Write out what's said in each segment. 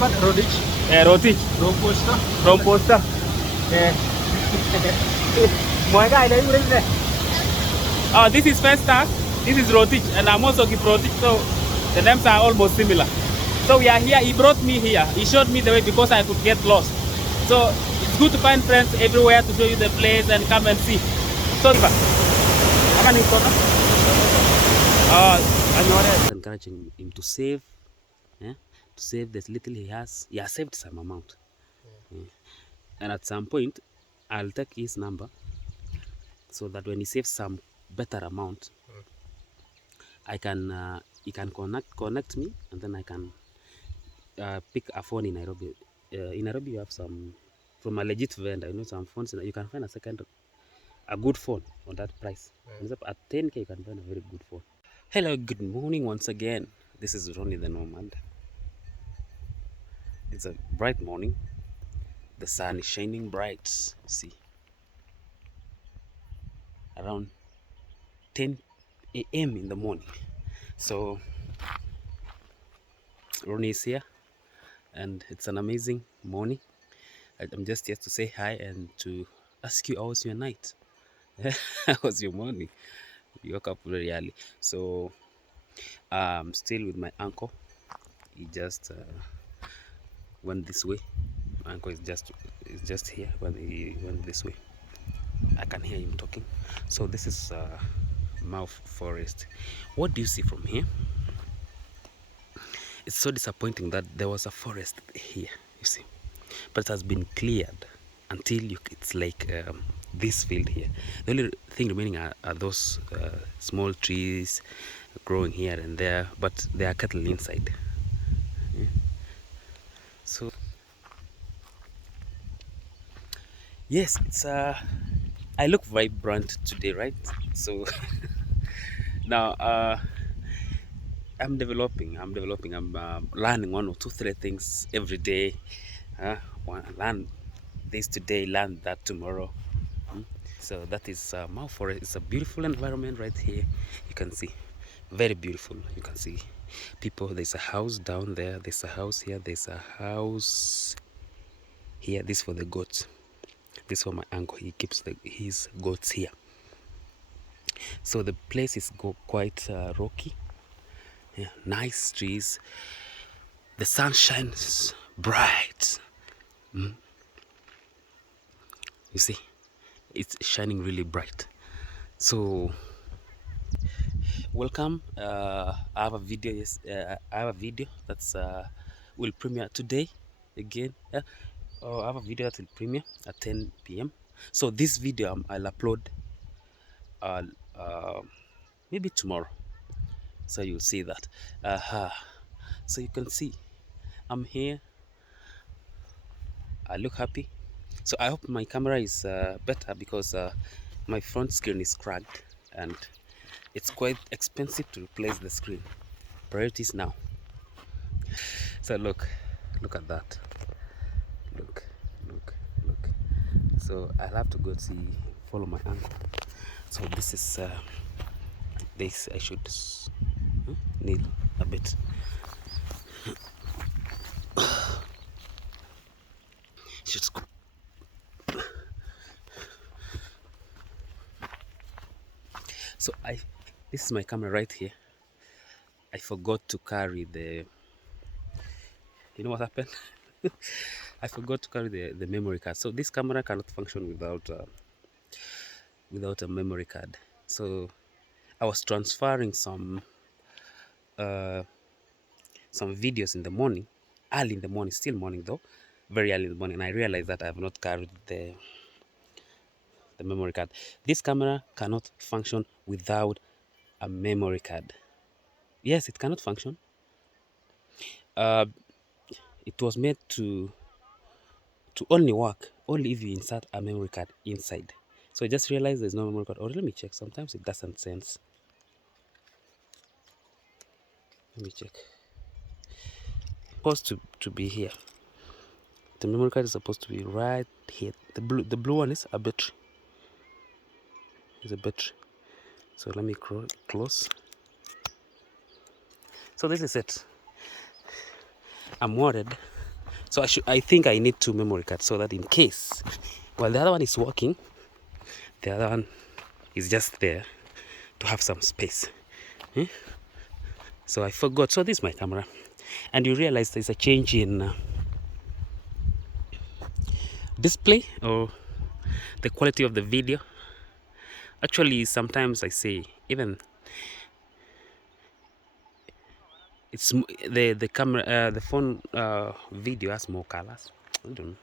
But Rodich. Rotich. Robusta. Romposta. Mọi guy đấy lên đây. This is Festa. This is Rotich, and I'm also Rotich. So the names are almost similar. So we are here. He brought me here. He showed me the way because I could get lost. So it's good to find friends everywhere to show you the place and come and see. So, I'm encouraging him to save, to save this little he has. He has saved some amount, and at some point, I'll take his number so that when he saves some better amount, I can he can connect me, and then I can pick a phone in Nairobi. In Nairobi, you have some from a legit vendor. You know, some phones you can find a good phone on that price. At 10K, you can find a very good phone. Hello, good morning once again. This is Ronnie the Nomad. It's a bright morning. The sun is shining bright. See, around 10 a.m. in the morning. So Ronnie is here, and it's an amazing morning. I'm just here to say hi and to ask you how was your night. How was your morning? You woke up very early. So I'm still with my uncle. He just went this way. My uncle is just here. When he went this way, I can hear him talking. So this is Mouth Forest. What do you see from here? It's so disappointing that there was a forest here, you see, but it has been cleared until it's like this field here. The only thing remaining are those small trees growing here and there, but there are cattle inside. Yeah. So yes, it's I look vibrant today, right? So now I'm developing. I'm learning 1 or 2, 3 things every day. Learn this today, learn that tomorrow. So that is Mount Forest. It's a beautiful environment right here. You can see, very beautiful. You can see people. There's a house down there. There's a house here. There's a house here. This for the goats. This for my uncle. He keeps his goats here. So the place is quite rocky. Yeah, nice trees. The sun shines bright. You see, it's shining really bright. So welcome. I have a video. Yes, I have a video that's will premiere today again. I have a video that will premiere at 10 p.m. So this video I'll upload maybe tomorrow. So you'll see that. So you can see I'm here. I look happy. So I hope my camera is better because my front screen is cracked and it's quite expensive to replace the screen. Priorities now. So look at that. Look. So I'll have to go follow my uncle. So this is this I should kneel a bit. Should So this is my camera right here. I forgot to carry the, you know what happened? I forgot to carry the memory card. So this camera cannot function without a memory card. So I was transferring some videos in the morning, early in the morning, still morning though, very early in the morning, and I realized that I have not carried the memory card. This camera cannot function without a memory card. Yes, it cannot function. It was made to only work only if you insert a memory card inside. So I just realized there's no memory card. Or let me check. Sometimes it doesn't sense. Let me check. Supposed to be here. The memory card is supposed to be right here. The blue one is a battery. It's a battery. So let me close. So this is it. I'm worried So I think I need two memory cards so that in case while the other one is working, the other one is just there to have some space. So I forgot. So this is my camera, and you realize there's a change in display or the quality of the video. Actually, sometimes I say even it's the camera, the phone video has more colors. I don't know.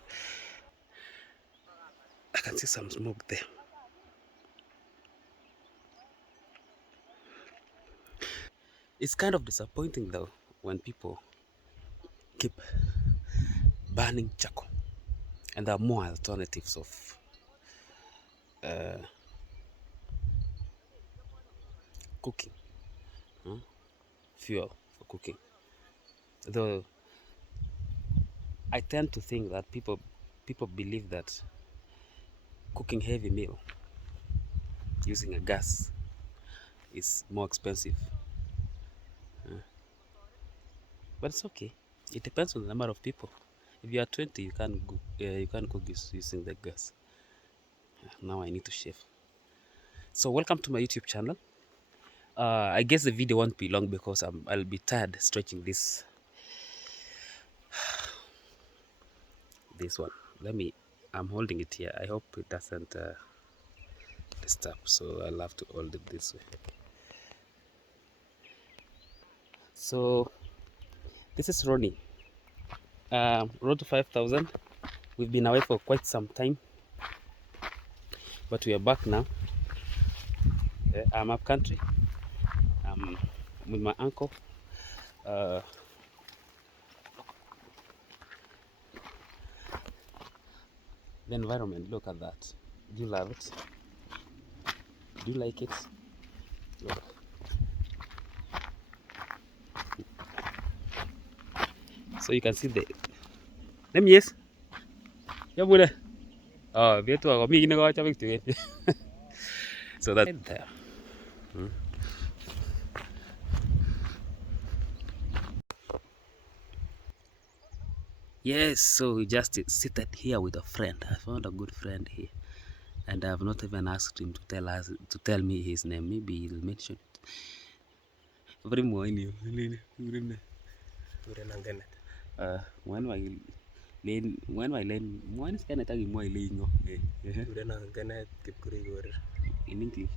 I can see some smoke there. It's kind of disappointing though when people keep burning charcoal, and there are more alternatives of cooking, fuel for cooking. Though I tend to think that people believe that cooking heavy meal using a gas is more expensive, but it's okay. It depends on the number of people. If you are 20, you can cook using the gas. Now I need to shave. So welcome to my YouTube channel. I guess the video won't be long because I'll be tired stretching this one. I'm holding it here. I hope it doesn't disturb. So I'll have to hold it this way. So this is Ronnie. Road to 5,000. We've been away for quite some time, but we are back now. I'm up country. I'm with my uncle. The environment, look at that. Do you love it? Do you like it? Look. So you can see the. Let me yes. Yeah, bude. Oh, vietu ako mi ginawa cha picture. So that there. Yes, so we just seated here with a friend. I found a good friend here, and I have not even asked him to tell me his name. Maybe he'll mention it. Very morning. When I learn when is kind of talking more in English.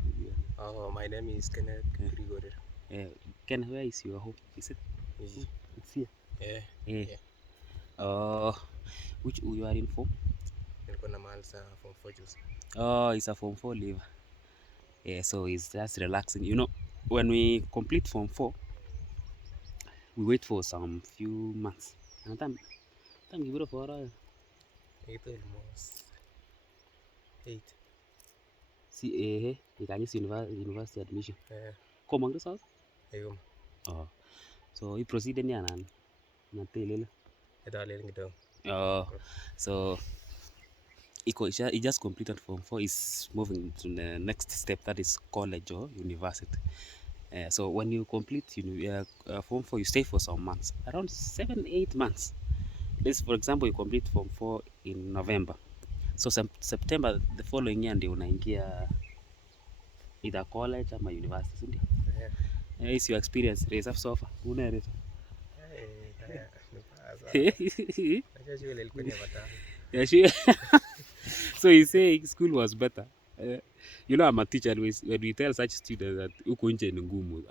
Oh, my name is Kenneth Grigori. Ken, where is your home? Is it? It's here. Yeah. Yeah. Which you are in form? Nilikuwa na mahali sa form 4 juzi. Oh, it's a form 4 leave. Yeah, so it's just relaxing. You know, when we complete form 4, we wait for some few months. And time give it for It almost 8. see you can use university admission. Yeah. Come on, this house? Ayun. Oh. So you proceed in yan na telele. Ito aliling ito. Oh. So he just completed form 4, is moving to the next step, that is college or university. So when you complete form 4, you stay for some months, around 7-8 months. Let's, for example, you complete form 4 in November, so September the following year ndio unaingia either college ama university, si ndio? Yeah. Is your experience raise up so far unaeleza? Kaya ni pasa. Najua shule ilikuwa ni matano. Yeah, sure. So you say school was better. You know, I'm a teacher. When we tell such students that huko nje ni ngumu,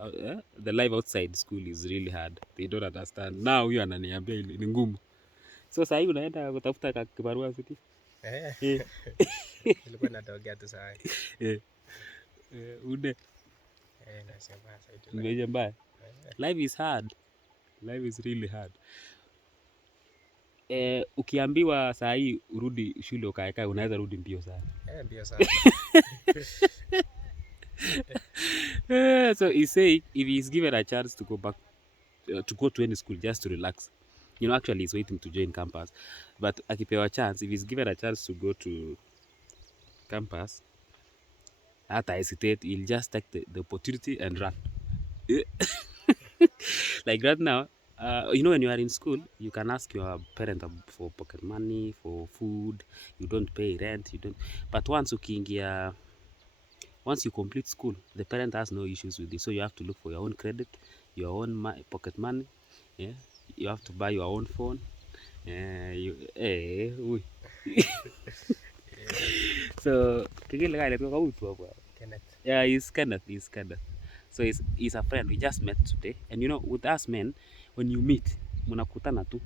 the life outside school is really hard. They don't understand. Now huyo ananiambia ni ngumu. So sasa hivi unaenda kutafuta kibarua siti? Ilikuwa natokea tu saa hii. Ude. Nasema sasa Nimeje mbaya. Life is hard. Life is really hard. Ukiambiwa saa hii urudi shule ukae, unaweza rudi mbio sana. Mbio sana. So he say if he's given a chance to go back to go to any school just to relax, you know, actually he's waiting to join campus, but akipewa chance, if he's given a chance to go to campus, hata hesitate, he'll just take the opportunity and run. Like right now, you know, when you are in school, you can ask your parent for pocket money, for food. You don't pay rent. You don't. But once you complete school, the parent has no issues with it. So you have to look for your own credit, your own pocket money. Yeah, you have to buy your own phone. Ui. So kikile guy let's go. Kenneth. Yeah, he's Kenneth. He's Kenneth. So he's a friend. We just met today, and you know, with us men, when you meet, munakutana tu,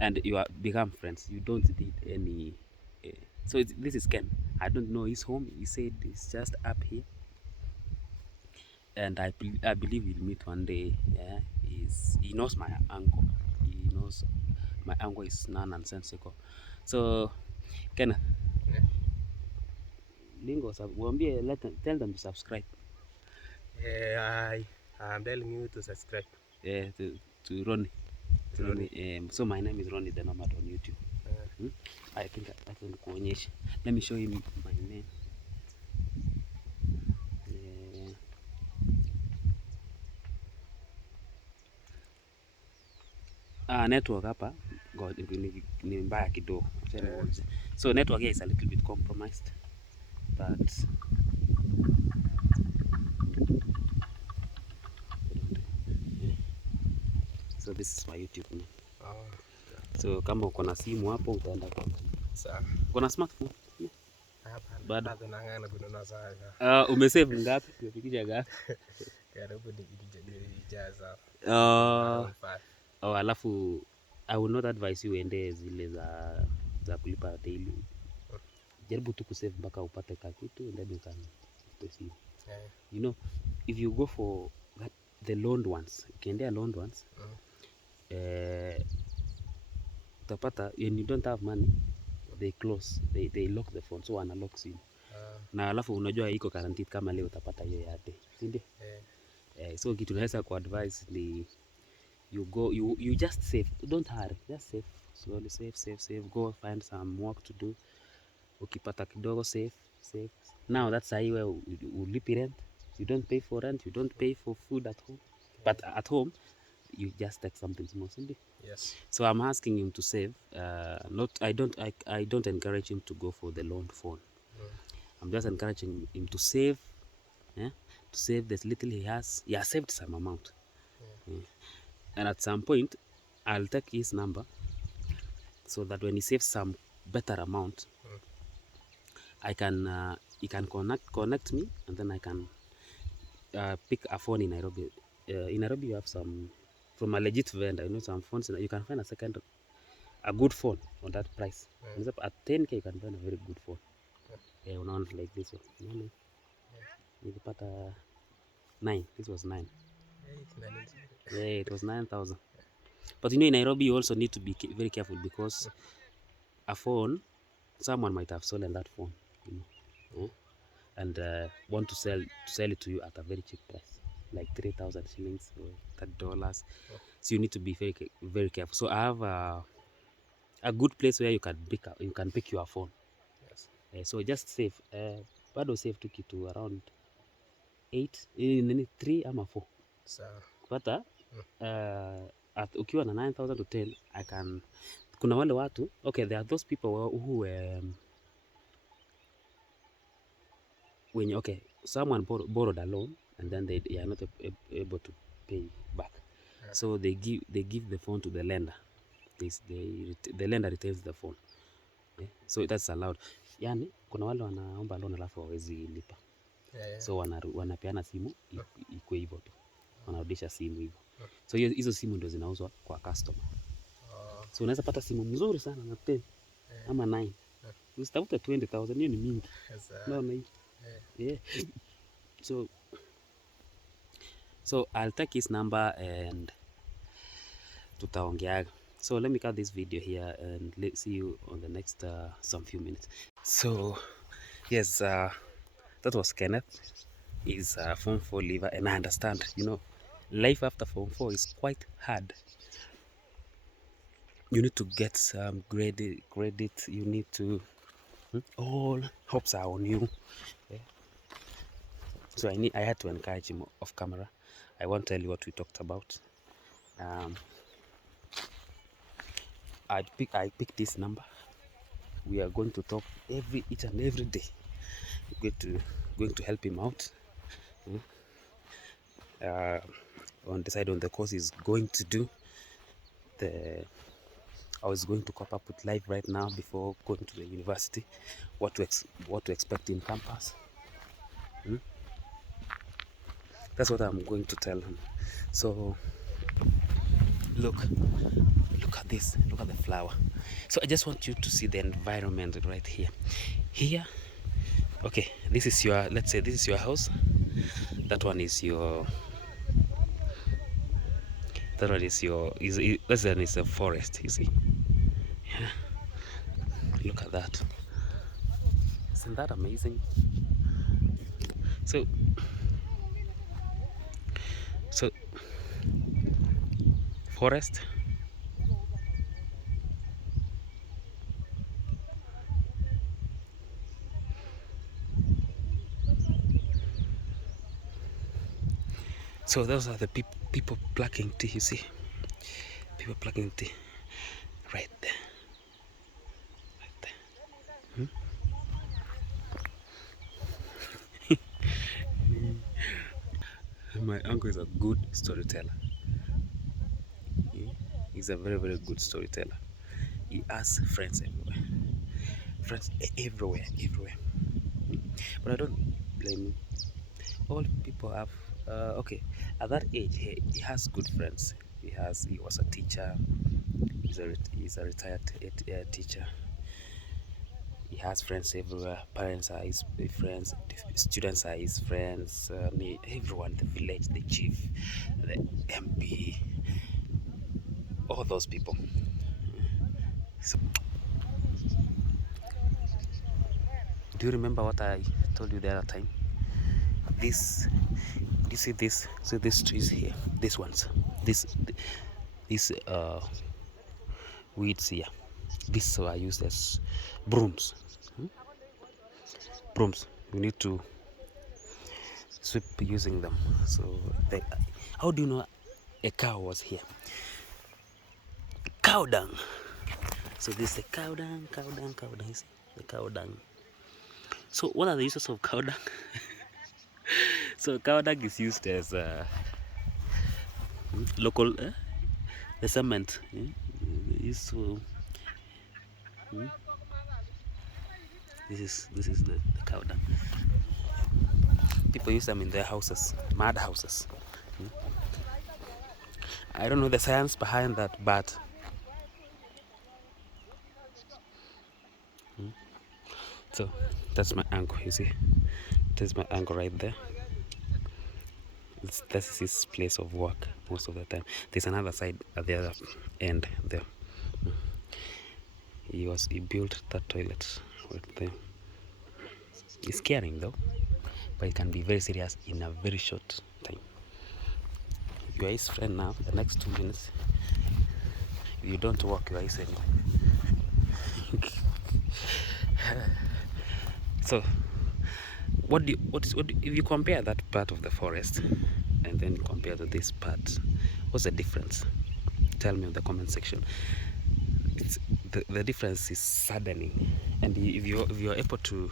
and you are become friends. You don't need any. So this is Ken. I don't know his home. He said it's just up here, and I believe we'll meet one day. Yeah, he knows my uncle. He knows my uncle is non-nonsensical. So Kenneth, Yeah. Lingo, waambie, tell them to subscribe. Yeah, I'm telling you to subscribe. Yeah, to Ronnie. So my name is Ronnie the Nomad on YouTube. I think I can kuonyesha. Let me show you my name. Network hapa ni mbaya kidogo. So network here is a little bit compromised, but so this is my YouTube name. So kama uko na simu hapo utaenda kwa Sawa. uko na smartphone? Bado nang'ang'ana kununua sana. Umesave ngapi? Umefikisha ngapi? Karibu nilijaza. Alafu I will not advise you uende zile za kulipa daily. Jaribu tu kusave mpaka upate kakitu and then you can proceed. You know, if you go for the loaned ones, ukiendea loaned ones, utapata when you don't have money, they close, they lock the phone, so wana lock simu. Na alafu unajua iko guaranteed kama leo utapata hiyo ya day, si ndio? So kitu naweza ku advise ni you just save, don't hurry, just save slowly, save, go find some work to do. Ukipata kidogo save. Now that's how you ulipi rent. You don't pay for rent, you don't pay for food at home, but at home you just take something small, simple. Yes. So I'm asking him to save. I don't encourage him to go for the loaned phone. I'm just encouraging him to save. Yeah, to save the little he has. He has saved some amount. And at some point, I'll take his number so that when he saves some better amount, I can he can connect me, and then I can pick a phone in Nairobi. In Nairobi, you have some from a legit vendor. You know, some phones you can find a good phone on that price. At 10K, you can find a very good phone. Unaona like this one. Nilipata 9. This was 9. Yeah, it was 9,000. But you know, in Nairobi, you also need to be very careful because a phone, someone might have stolen that phone, you know, and want to sell it to you at a very cheap price, like 3,000 shillings or $30. So you need to be very careful. So I have a good place where you can pick your phone. Yes. So just save. Bado save tu kitu around 8, 3 ama 4. Pata ukiwa na 9,000 to 10, I can. Kuna wale watu, okay, there are those people who when someone borrowed a loan and then they are not able to pay back. So they give the phone to the lender. The lender retains the phone. So that's allowed. Yani kuna wale wanaomba loan alafu hawezi lipa. So wanapeana simu iko hivyo tu. Wanarudisha simu hivyo. So hizo simu ndio zinauzwa kwa customer. So unaweza pata simu mzuri sana na 10 ama 9. Usitafute 20,000, hiyo ni mingi. Unaona hii? Yeah. So I'll take his number and tutaongeaga. So let me cut this video here and let's see you on the next some few minutes. So yes, that was Kenneth. He's a Form 4 leaver, and I understand, you know, life after Form 4 is quite hard. You need to get some credit. You need to all hopes are on you. So I had to encourage him off camera. I won't tell you what we talked about. I pick this number. We are going to talk each and every day. We're going to help him out. On decide on the course he's going to do. I was going to cop up with life right now before going to the university. What to expect in campus. That's what I'm going to tell him. So look at this. Look at the flower. So I just want you to see the environment right here. Here, okay, this is your, let's say this is your house. That one is your, that one is your, that's one is a forest, you see. Yeah. Look at that. Isn't that amazing? So forest. So those are the people plucking tea, you see. People plucking tea. Right there. Right there. My uncle is a good storyteller. He's a very, very good storyteller. He has friends everywhere. Friends everywhere, everywhere. But I don't blame him. All people have, okay, at that age, he has good friends. He was a teacher. He's a retired teacher. He has friends everywhere. Parents are his friends. Students are his friends. Everyone, the village, the chief, the MP, all those people. So, do you remember what I told you the other time? This, you see this? See these trees here? These ones. These weeds here. These are used as brooms. Brooms. We need to sweep using them. So, how do you know a cow was here? Cow dung. So this is the cow dung, cow dung, cow dung. You see? The cow dung. So what are the uses of cow dung? So cow dung is used as local the cement. Used to, this is the cow dung. People use them in their houses, mud houses. I don't know the science behind that, but so that's my uncle, you see. That's my uncle right there. This is his place of work most of the time. There's another side at the other end there. He built that toilet right there. It's caring though, but it can be very serious in a very short time. You are his friend now. The next 2 minutes, if you don't walk, you are his enemy. So, if you compare that part of the forest and then compare to this part, what's the difference? Tell me in the comment section. The difference is saddening, and if you're able to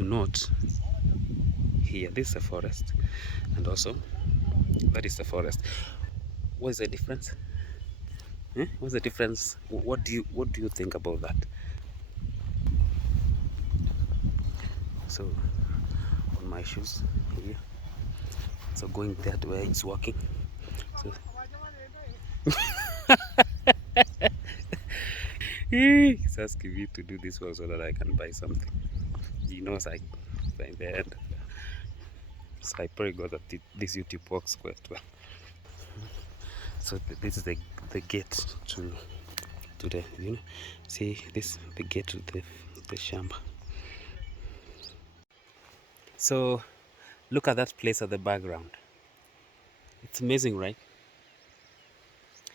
note here, this is a forest, and also that is the forest. What is the difference? What's the difference? What do you think about that? So on my shoes here, so going there to where it's walking. So he's asking me to do this one so that I can buy something. He knows I by the end. So I pray God that this YouTube works quite well. So this is the gate to the, you know, see this, the gate to the shamba. So look at that place at the background. It's amazing, right?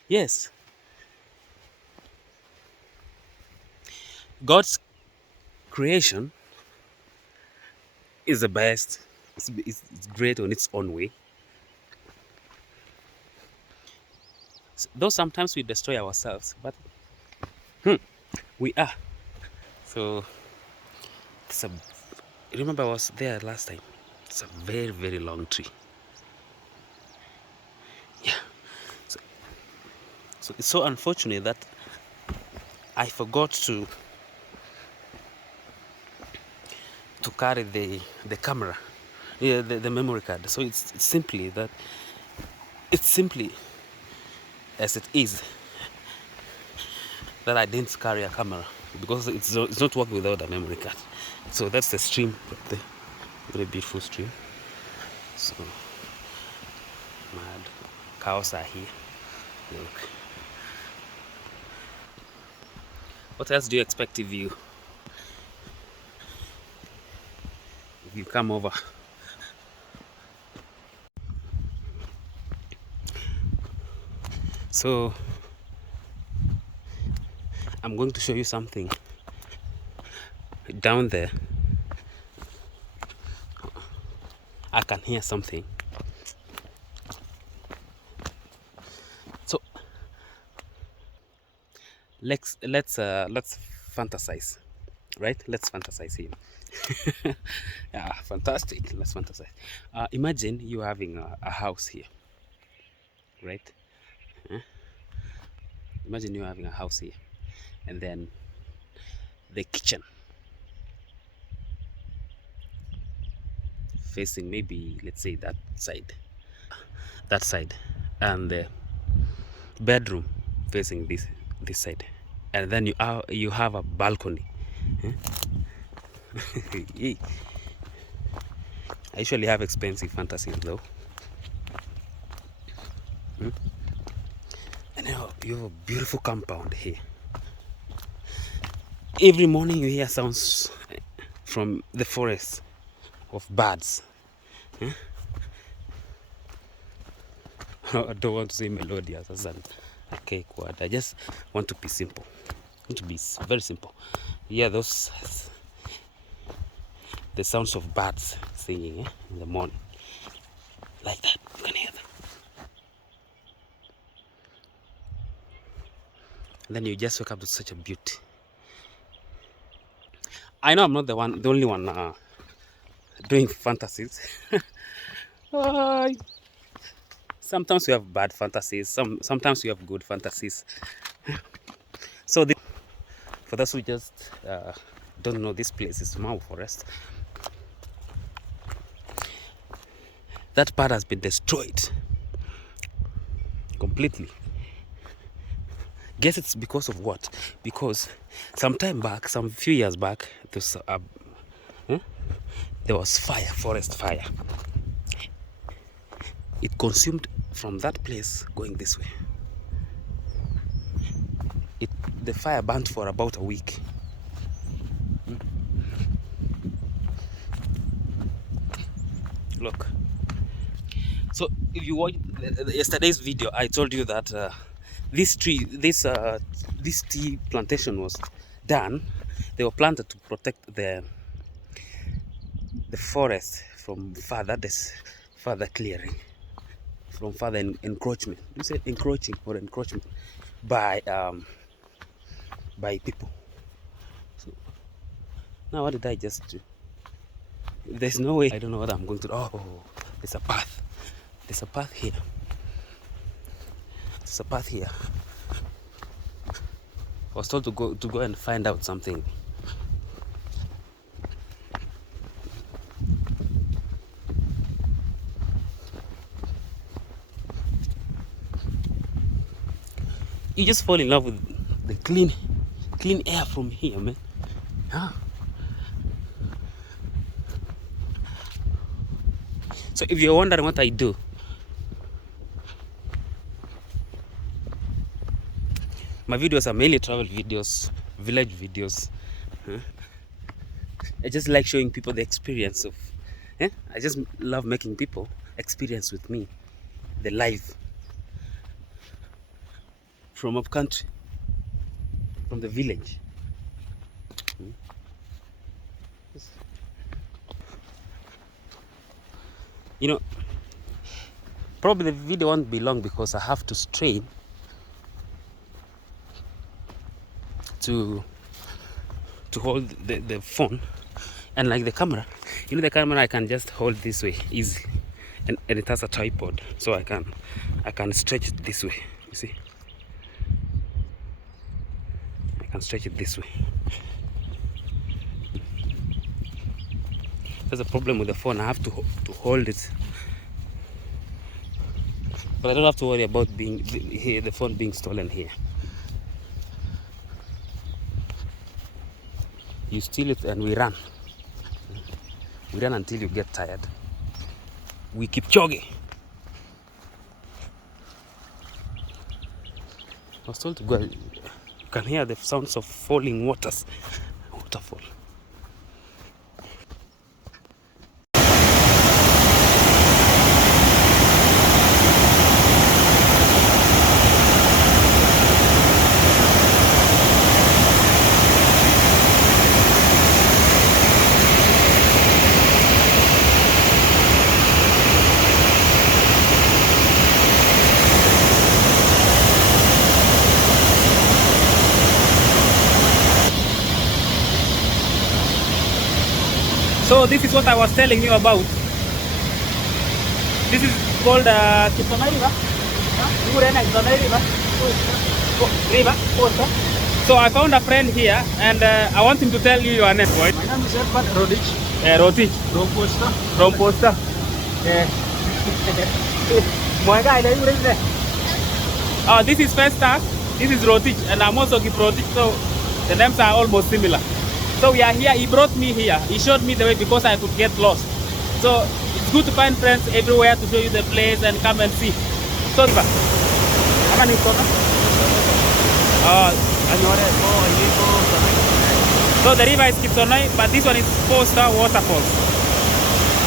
Yes. God's creation is the best. It's great on its own way. Though sometimes we destroy ourselves, but We are. So it's a. Remember, I was there last time. It's a very, very long tree. Yeah. So, so it's so unfortunate that I forgot to carry the camera, yeah, the memory card. So it's simply that it's simply as it is that I didn't carry a camera because it's not working without a memory card. So that's the stream, the very beautiful stream. So mad cows are here. Look. What else do you expect if you come over? So I'm going to show you something down there. I can hear something. So let's fantasize, right? Let's fantasize here. Yeah, fantastic. Let's fantasize. Imagine you having a house here, right? Huh? Imagine you having a house here, and then the kitchen facing maybe, let's say, that side, and the bedroom facing this side, and then you have a balcony. I usually have expensive fantasies though. And you have a beautiful compound here. Every morning you hear sounds from the forest of birds. I don't want to say melodious as an archaic word. I just want to be simple. I want to be very simple. Yeah, the sounds of birds singing in the morning. Like that. You can hear them. And then you just wake up to such a beauty. I know I'm not the only one doing fantasies. Sometimes we have bad fantasies. Sometimes we have good fantasies. So for those who just don't know, this place is Mau Forest. That part has been destroyed completely. Guess it's because of what? Because some few years back, there was forest fire. It consumed from that place going this way. The fire burnt for about a week. Look. So if you watched yesterday's video, I told you that this tea plantation was done. They were planted to protect the forest from further clearing, from further encroachment. You say encroaching or encroachment by people. So now what did I just do? There's no way. I don't know what I'm going to do. Oh, there's a path. There's a path here. There's a path here. I was told to go and find out something. You just fall in love with the clean air from here, man. Huh? So if you're wondering what I do, my videos are mainly travel videos, village videos. I just like showing people the experience of. I just love making people experience with me the life from up country, from the village. You know, probably the video won't be long because I have to strain to hold the phone, and like the camera, you know, the camera I can just hold this way easily, and it has a tripod, so I can stretch it this way. You see, I can stretch it this way. There's a problem with the phone. I have to hold it, but I don't have to worry about the phone being stolen here. You steal it and we run. We run until you get tired. We keep jogging. I was told to go. You can hear the sounds of falling waters. Waterfall. So this is what I was telling you about. This is called Kipsonai River. River. So I found a friend here, and I want him to tell you your name. Right? My name is Edward Rodich. Rotich. From Posta. This is Festus. This is Rotich, and I'm also Kiprotich. So the names are almost similar. So we are here. He brought me here. He showed me the way because I could get lost. So it's good to find friends everywhere to show you the place and come and see. So river. So the river is Kipsonai, but this one is Posta waterfalls.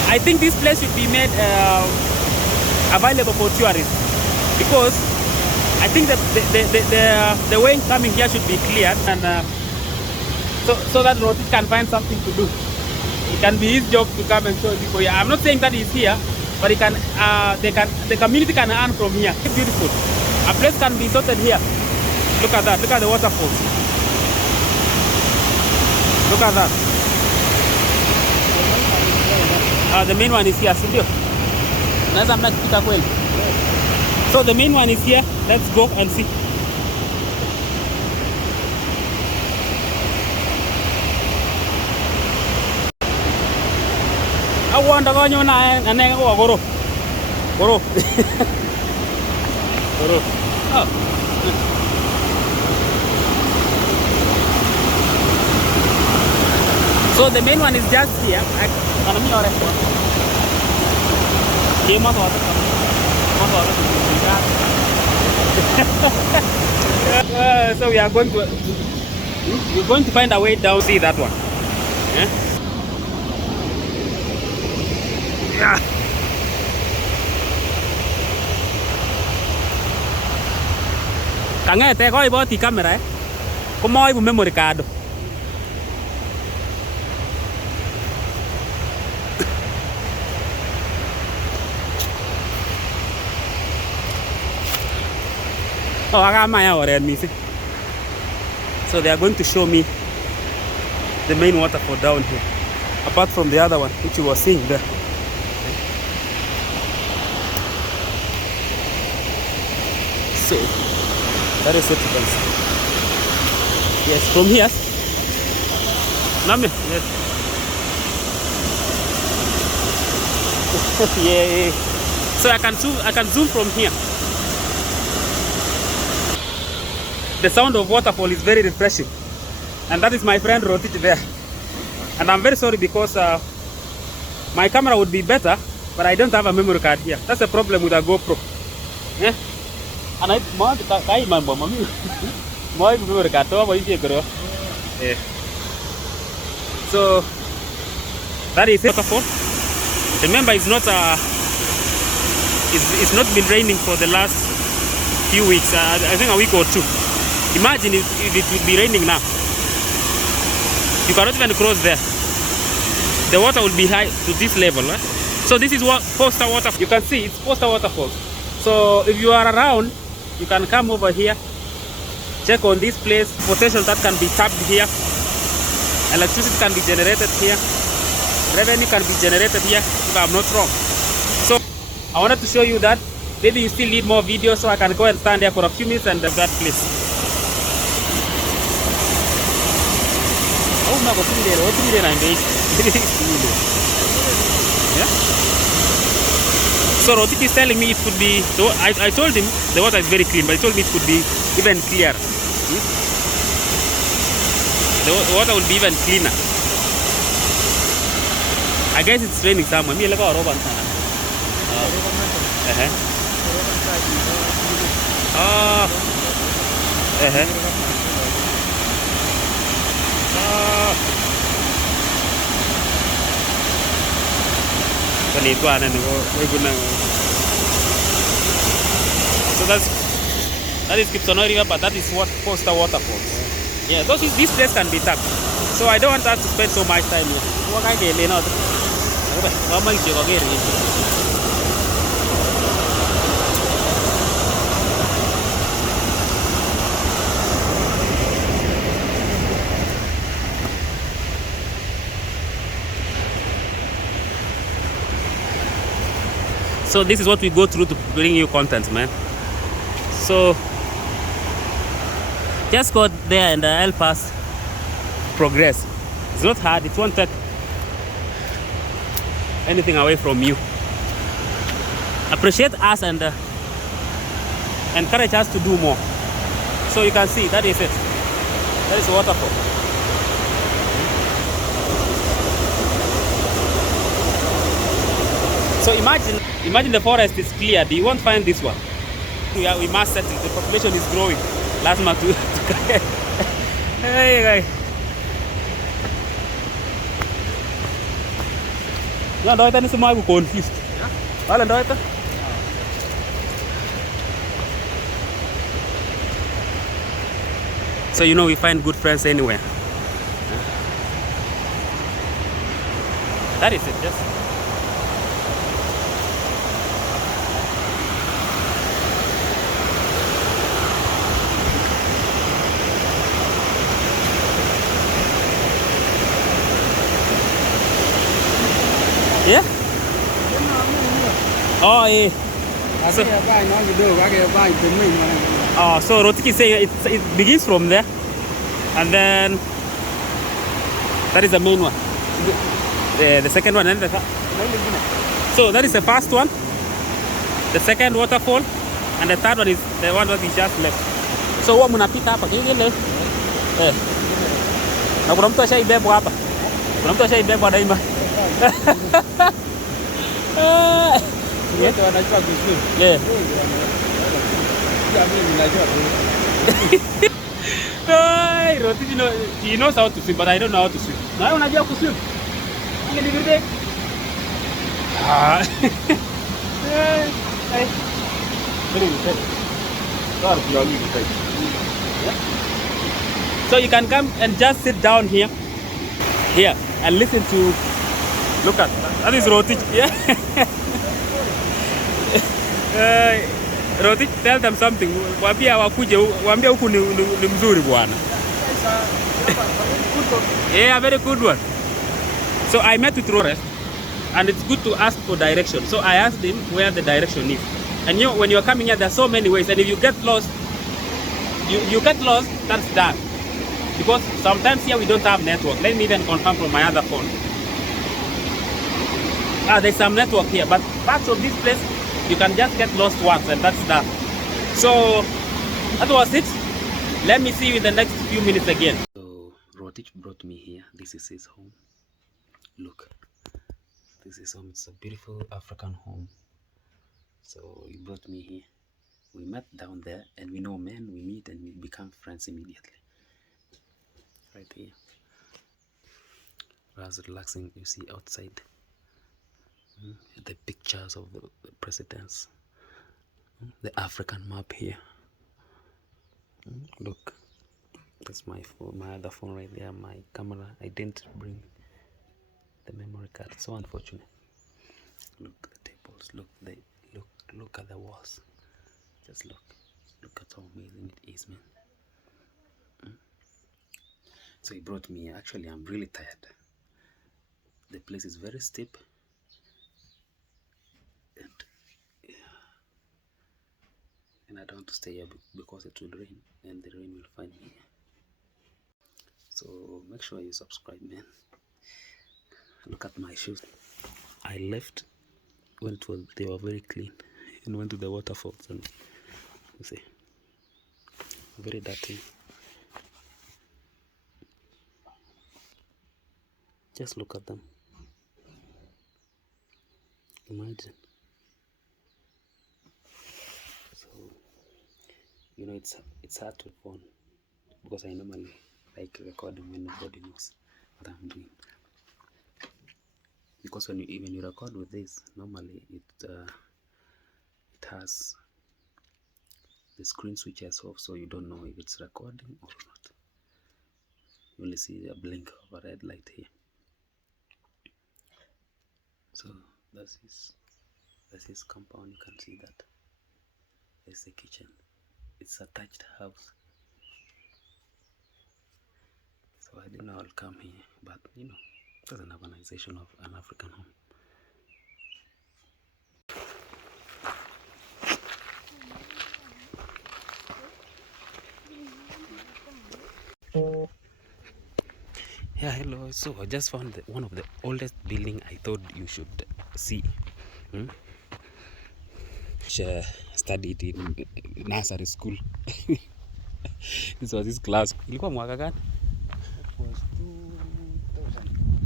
I think this place should be made available for tourists, because I think the way coming here should be cleared, and so that Roti can find something to do. It can be his job to come and show people here. I'm not saying that he's here, but he can. The community can earn from here. It's beautiful. A place can be sorted here. Look at that. Look at the waterfalls. Look at that. The main one is here. So the main one is here. Let's go and see. I want to go and go. So the main one is just here. So we are going to we're going to find a way down. See that one. Yeah. Kangete ko ibo ti camera ko mo ibu memory card. Oh, I got my hour me see. So they are going to show me the main waterfall down here, apart from the other one which you were seeing there. So that is what you can see. Yes, from here. Name, yes. Yeah. So I can zoom from here. The sound of waterfall is very refreshing, and that is my friend Rotich there. And I'm very sorry because my camera would be better, but I don't have a memory card here. That's a problem with a GoPro. Yeah. And I so that is it. Remember, it's not been raining for the last few weeks. I think a week or two. Imagine if it would be raining now. You cannot even cross there. The water will be high to this level. Right? So this is what Posta waterfall. You can see it's Posta waterfall. So if you are around, you can come over here check on this place. Possessions that can be tapped here. Electricity can be generated here. Revenue can be generated here, if I'm not wrong. So I wanted to show you that. Maybe you still need more videos, so I can go and stand there for a few minutes and that place. Oh my God, yeah. So Rotich is telling me it could be. So I told him the water is very clean, but he told me it could be even clearer. The water will be even cleaner. I guess it's raining somewhere. Me like a roban sana. So that is Kipsono River, but that is what Costa Waterfalls. Yeah, this place can be tapped. So I don't want us to spend so much time here. So this is what we go through to bring you content, man. So just go there and help us progress. It's not hard. It won't take anything away from you. Appreciate us and encourage us to do more. So you can see that is it. That is a waterfall. So imagine the forest is cleared. You won't find this one. We must settle. The population is growing. Last month to hey. Ya ndio tani sema confused. Wala ndio ita. So you know we find good friends anywhere. That is it. Just yeah. Oh yeah. So Rotiki is saying it begins from there, and then that is the main one. The second one, and so that is the first one, the second waterfall, and the third one is the one that we just left. So what munapita hapa kile na kuna mtu ashaibebwa hapa, kuna mtu ashaibebwa daima. Yeah. Hey, Roti, he knows how to swim, but I don't know how to swim. I don't know how to swim. So you can come and just sit down here and listen to. Look at that is Roti. Yeah. Roti, tell them something. Waambia wakuje, waambia huku ni mzuri bwana. Yeah, very good one. So I met with Roti, and it's good to ask for direction. So I asked him where the direction is. And you know, when you're coming here, there's so many ways. And if you get lost, you get lost, that's that. Because sometimes here we don't have network. Let me even confirm from my other phone. There's some network here, but parts of this place, you can just get lost once, and that's that. So that was it. Let me see you in the next few minutes again. So Rotich brought me here. This is his home. Look, this is home. It's a beautiful African home. So he brought me here. We met down there, and we know men. We meet and we become friends immediately. Right here. Rather relaxing. You see outside. The pictures of the presidents, the African map here. Look, that's my phone, my other phone right there, my camera. I didn't bring the memory card. So unfortunate. Look the tables. Look at the walls. Just look at how amazing it is, man. So he brought me. Actually, I'm really tired. The place is very steep, and I don't want to stay here because it will rain, and the rain will find me. So make sure you subscribe, man. Look at my shoes. I left when they were very clean, and went to the waterfalls, and you see, very dirty. Just look at them. Imagine. So you know it's hard to phone because I normally like recording when nobody knows what I'm doing. Because when you record with this, normally it has the screen switches off, so you don't know if it's recording or not. You only see a blink of a red light here. So that's his compound. You can see that. There's the kitchen. It's a attached house. So I didn't know I'll come here, but you know, there's an urbanization of an African home. Yeah, hello. So I just found one of the oldest building I thought you should see. Studied in nursery school. This was his class. Ilikuwa mwaka gani? It was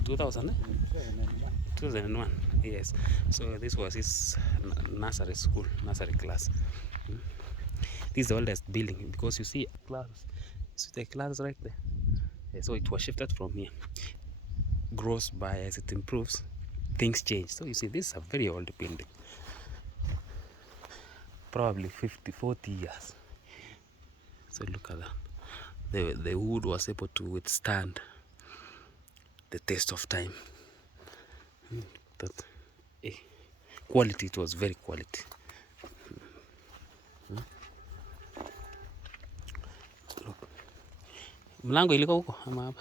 2000? 2001. Yes. So this was his nursery school, nursery class. This is the oldest building because you see the class right there. Yeah, so it was shifted from here. Grows by as it improves, things change. So you see, this is a very old building. Probably 50, 40 years. So look at that. The wood was able to withstand the test of time. But quality, it was very quality. Look. Mlango iliko huko ama hapa?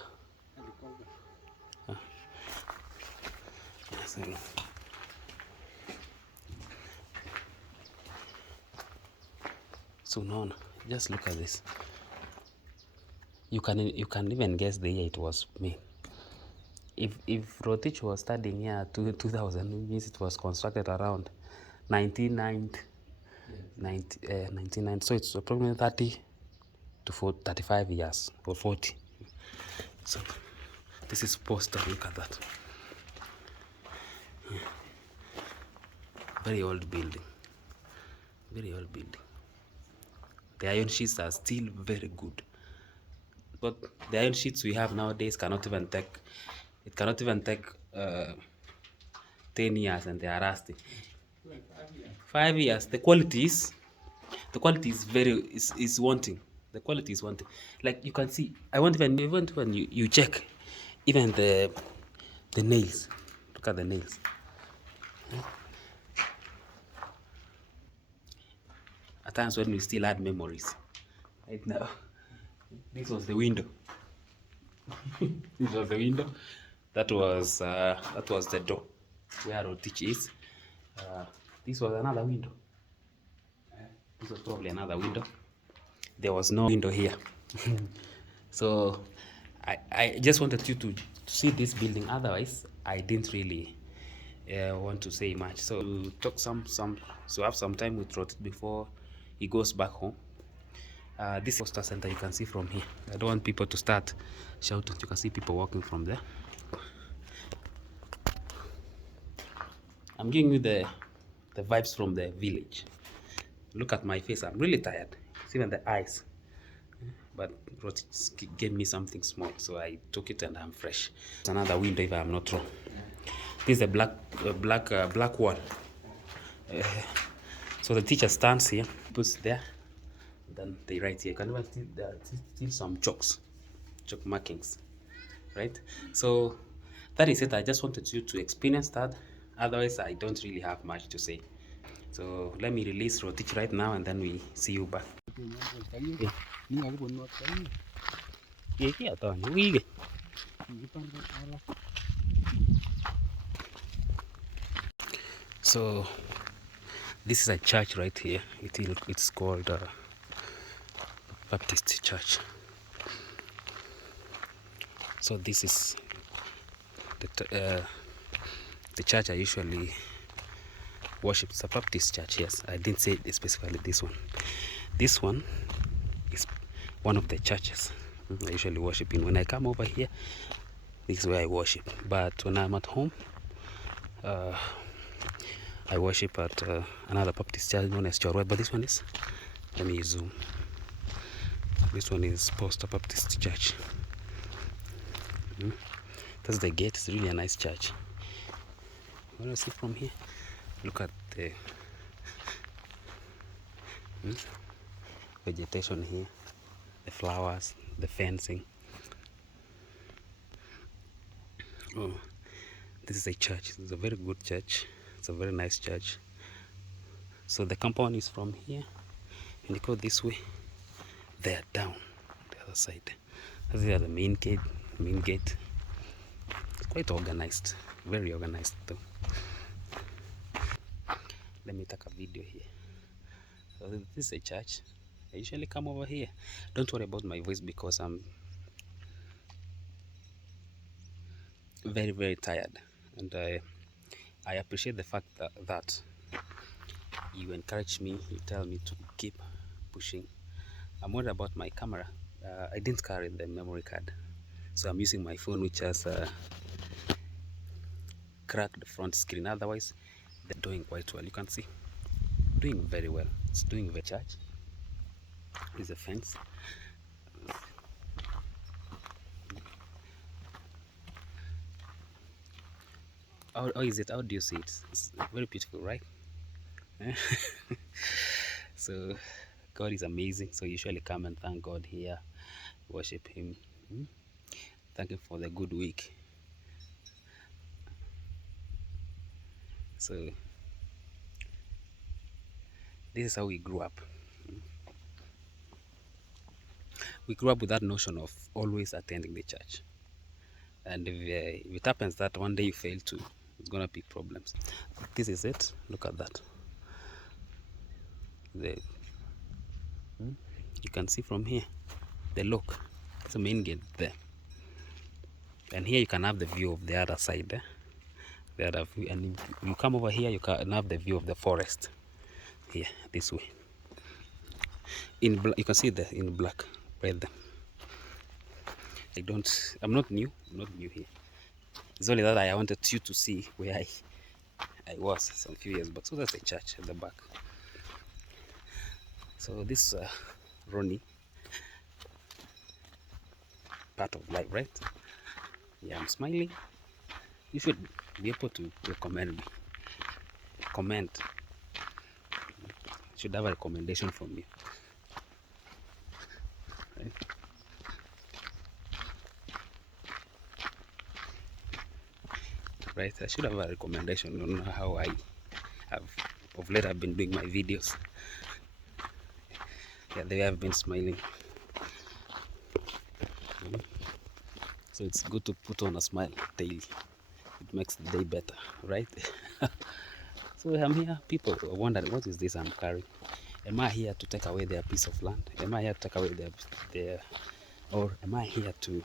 So unaona, just look at this. You can even guess the year it was made. If Rotich was studying here 2000, it means it was constructed around 1990. 1990. So it's approximately 30 to 35 years or 40. So this is poster. Look at that. Very old building. Very old building. The iron sheets are still very good. But the iron sheets we have nowadays cannot even take 10 years and they are rusty. 5 years. The quality is wanting. The quality is wanting. Like you can see, even when you check, even the nails. Look at the nails. At times when we still had memories. Right now, this was the window. This was the window. That was the door where Rotich is. This was another window. This was probably another window. There was no window here. So I just wanted you to see this building. Otherwise, I didn't really want to say much. So we'll talk so have some time with Rotich before he goes back home. This poster center you can see from here. I don't want people to start shouting. You can see people walking from there. I'm giving you the vibes from the village. Look at my face. I'm really tired. It's even the eyes. But Rotich gave me something small, so I took it and I'm fresh. It's another window if I'm not wrong. This is a black wall. So the teacher stands here, puts there, then they write here. You can even see there are still some chalk markings, right? So that is it. I just wanted you to experience that. Otherwise, I don't really have much to say. So let me release Rotich right now, and then we see you back. Yeah. So this is a church right here. It's called Baptist Church. So this is the church I usually worship. It's a Baptist church. Yes, I didn't say specifically this one. This one is one of the churches I usually worship in. When I come over here, this is where I worship. But when I'm at home, I worship at another Baptist church known as Chorwe. But this one is, let me zoom. This one is Poster Baptist Church. That's the gate. It's really a nice church. What do you see from here? Look at the vegetation here, the flowers, the fencing. Oh, this is a church. It's a very good church. It's a very nice church. So the compound is from here, and you go this way. There down the other side. This is the main gate. Main gate. It's quite organized. Very organized though. Let me take a video here. So this is a church. I usually come over here. Don't worry about my voice because I'm very tired, and I appreciate the fact that you encourage me, you tell me to keep pushing. I'm worried about my camera. I didn't carry the memory card, so I'm using my phone, which has cracked the front screen. Otherwise they're doing quite well. You can see doing very well. It's doing very charge. Is a fence. How is it? How do you see it? It's very beautiful, right? So God is amazing. So usually come and thank God here, worship Him, thank Him for the good week. So this is how we grew up. We grew up with that notion of always attending the church, and if it happens that one day you fail to, it's gonna be problems. This is it. Look at that. You can see from here the lock. It's the main gate there, and here you can have the view of the other side there. The other view, and if you come over here, you can have the view of the forest here this way. In you can see there in black right there. I'm not new here. It's only that I wanted you to see where I was some few years back. So that's the church at the back. So this Ronnie part of life, right? Yeah, I'm smiling. You should be able to recommend me. Comment. Should have a recommendation from you. Right? Right? I should have a recommendation on how I have of late I've been doing my videos. Yeah, they have been smiling. So it's good to put on a smile daily. It makes the day better, right? So I'm here. People are wondering, what is this I'm carrying? Am I here to take away their piece of land? Am I here to take away their or am I here to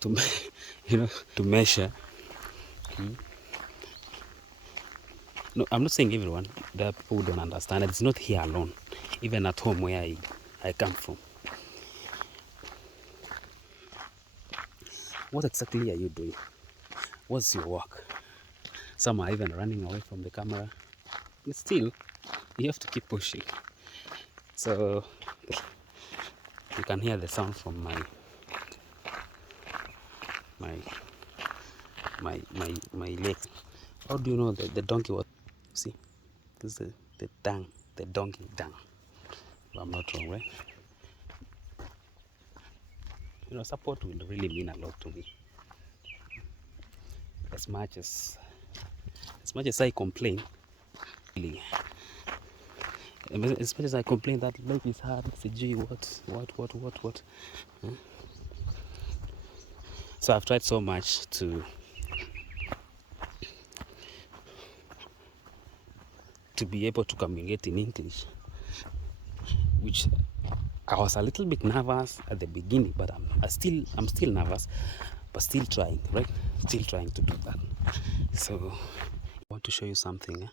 to measure? No, I'm not saying everyone. There are people who don't understand. It's not here alone. Even at home where I come from. What exactly are you doing? What's your work? Some are even running away from the camera. But still, you have to keep pushing. So you can hear the sound from my legs. How do you know that the donkey was? See, this is the dung, the donkey dung. If I'm not wrong, right? Support will really mean a lot to me. As much as I complain, really, As much as I complain that life is hard, sijui what. Huh? So I've tried so much to be able to communicate in English, which I was a little bit nervous at the beginning, but I'm still nervous, but still trying, right? Still trying to do that. So I want to show you something.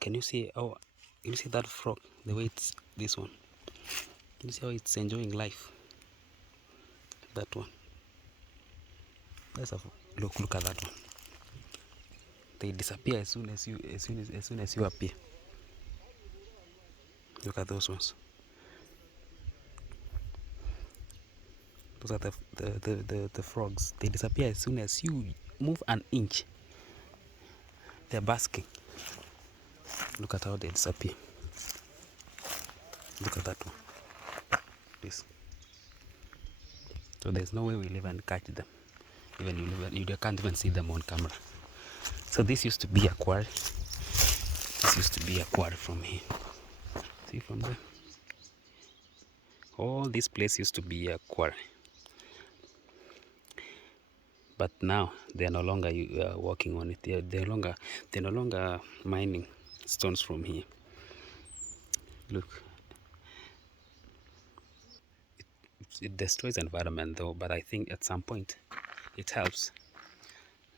Can you see? Oh, can you see that frog? The way it's this one. Can you see how it's enjoying life? That one. Let's have a look at that one. They disappear as soon as you appear. Look at those ones. Those are the frogs. They disappear as soon as you move an inch. They're basking. Look at how they disappear. Look at that one. This. So there's no way we'll even catch them. You can't even see them on camera. So this used to be a quarry. This used to be a quarry from here. See from there? All this place used to be a quarry. But now they are no longer working on it. They're no longer mining stones from here. Look, it destroys the environment though. But I think at some point it helps.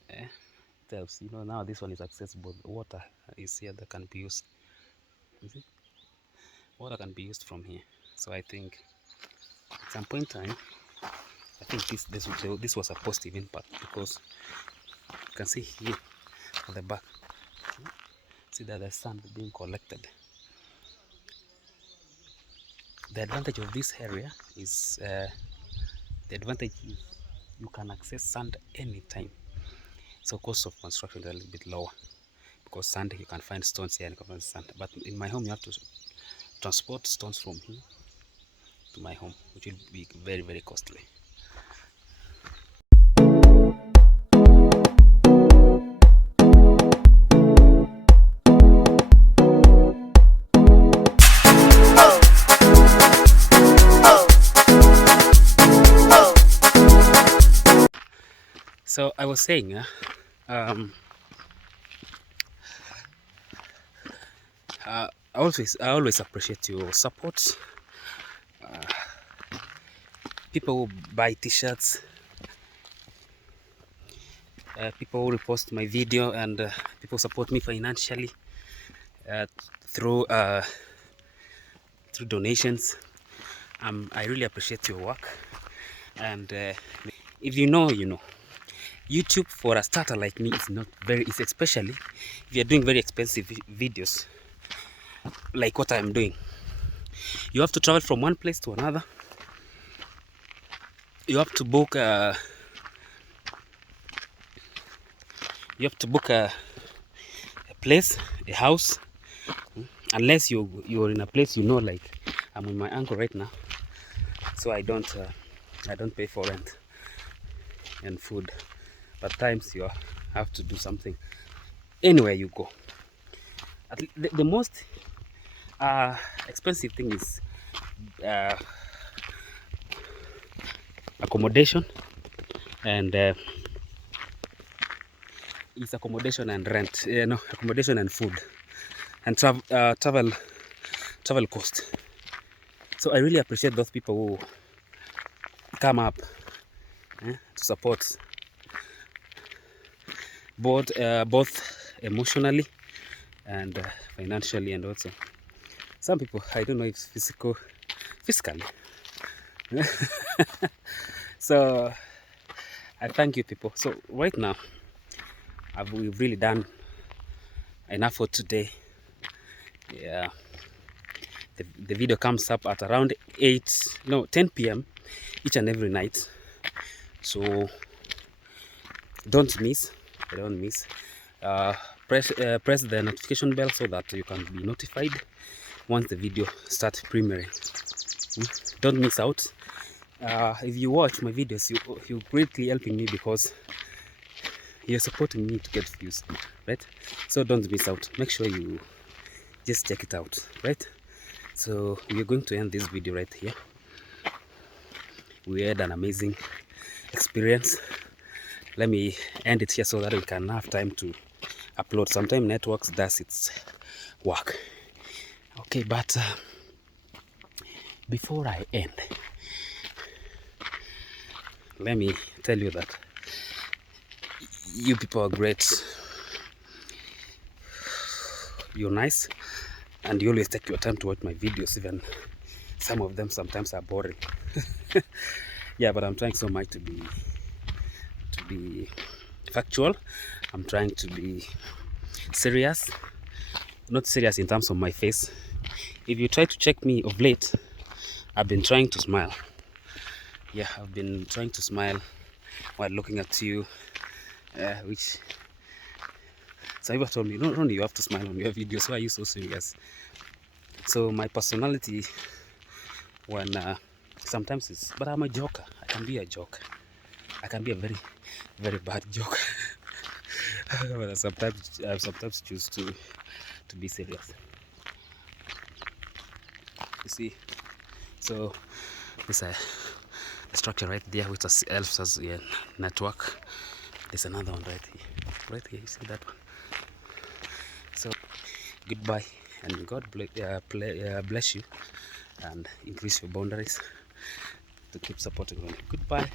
It helps. You know, now this one is accessible. The water is here that can be used. You see? Water can be used from here. So I think at some point in time, I think this was a positive impact, because you can see here at the back, see that the sand being collected. The advantage of this area is you can access sand anytime. So cost of construction is a little bit lower, because sand, you can find stones here and you can find sand. But in my home, you have to transport stones from here to my home, which will be very, very costly. So I was saying, I always appreciate your support. People who buy t-shirts, people who repost my video, and people support me financially through donations. I really appreciate your work, and if you know, you know. YouTube for a starter like me is not very easy, especially if you're doing very expensive videos like what I'm doing. You have to travel from one place to another. You have to book a place, a house, unless you're in a place, you know, like I'm with my uncle right now, so I don't pay for rent and food. But times you have to do something anywhere you go. The most expensive thing is accommodation, and it's accommodation and rent. No, accommodation and food, and travel cost. So I really appreciate those people who come up to support, both emotionally and financially, and also some people, I don't know if physically. So I thank you, people. So right now we've really done enough for today. Yeah, the video comes up at around 10 p.m. each and every night, so don't miss. Press the notification bell so that you can be notified once the video starts premiering. Don't miss out. If you watch my videos, you're greatly helping me, because you're supporting me to get views, right? So don't miss out. Make sure you just check it out, right? So we are going to end this video right here. We had an amazing experience. Let me end it here so that we can have time to upload. Sometimes networks does its work. Okay, but before I end, let me tell you that you people are great. You're nice, and you always take your time to watch my videos. Even some of them sometimes are boring. Yeah, but I'm trying so much to be factual. I'm trying to be serious, not serious in terms of my face. If you try to check me of late, I've been trying to smile. Yeah, I've been trying to smile while looking at you, which some people told me, no, Ronnie, you have to smile on your videos. Why are you so serious? So my personality, when sometimes it's, but I'm a joker. I can be a joker. I can be a very, very bad joker. But I sometimes choose to be serious. You see, so this the structure right there, which helps us network. There's another one right here. Right here, you see that one. So goodbye, and God bless you and increase your boundaries to keep supporting me. Goodbye.